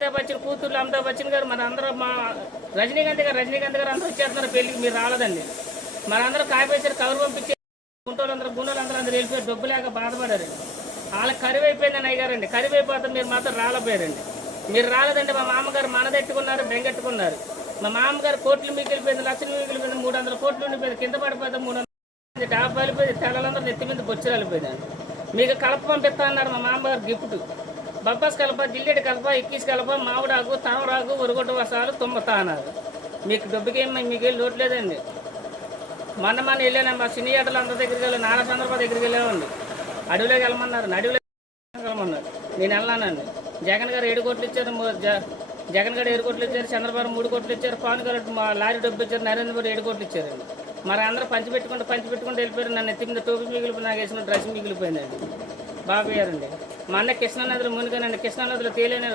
అమితాబ్ బచ్చన్ కూతుర్లు అమితాబ్ బచ్చన్ గారు మన అందరూ మా రజనీకాంత్ గారు అందరూ వచ్చేస్తున్నారు పెళ్లికి, మీరు రాలేదండి. మనందరూ కాపేసారు, కవర్ పంపించే గుండోళ్ళందరూ వెళ్ళిపోయారు, డబ్బు లేక బాధపడారు. వాళ్ళకి కరువు అయిపోయిందని అయ్యారండి. కరువు అయిపోతే మీరు మాత్రం రాలేపోయారండి. మీరు రాలేదండి. మా మామగారు మనదెట్టుకున్నారు, బెంగెట్టుకున్నారు. మా మామగారు కోట్లు మీకు వెళ్ళిపోయింది, లక్షలు మీకు వెళ్ళిపోయింది, 300 కోట్లు ఉండిపోయింది, కింద పడిపోతే 300 డాబా వెళ్ళిపోయింది, తెల్లలందరూ నెత్తి మీద బొచ్చులు వెళ్ళిపోయిందండి. మీకు కలప పంపిస్తా అన్నారు మా మామగారు గిఫ్ట్. బొబ్బాస్ కలప, జిల్లెడి కలప, ఎక్కీస్ కలప, మామిడాకు, తామరాకు, ఒరుగొట్టు వసాలు తుమ్మతా అన్నారు. మీకు డబ్బుకేం మీకేం లోటు లేదండి. మొన్న వెళ్ళాను మా సినియాటలు అందరి దగ్గరికి వెళ్ళాను, నారా చంద్రబాబు దగ్గరికి వెళ్ళామండి. అడవిలోకి వెళ్ళమన్నారు, వెళ్ళమన్నారు. నేను వెళ్ళానండి. జగన్ గారు 7 కోట్లు ఇచ్చారు, జగన్ గారు 7 కోట్లు ఇచ్చారు, చంద్రబాబు 3 కోట్లు ఇచ్చారు, పవన్ గారు లారీ డబ్బు ఇచ్చారు, నరేంద్ర మోడీ 7 కోట్లు ఇచ్చారండి. మరి అందరూ పంచిపెట్టుకుంటూ వెళ్ళిపోయారు. నన్ను ఎత్తి మీద టోపీ మిగిలిపోయి, నాకు వేసిన డ్రెస్ మిగిలిపోయిందండి. బాబు గారండి. మా అన్న కృష్ణానదిలో మునిగానండి, కృష్ణానదిలో తేలేని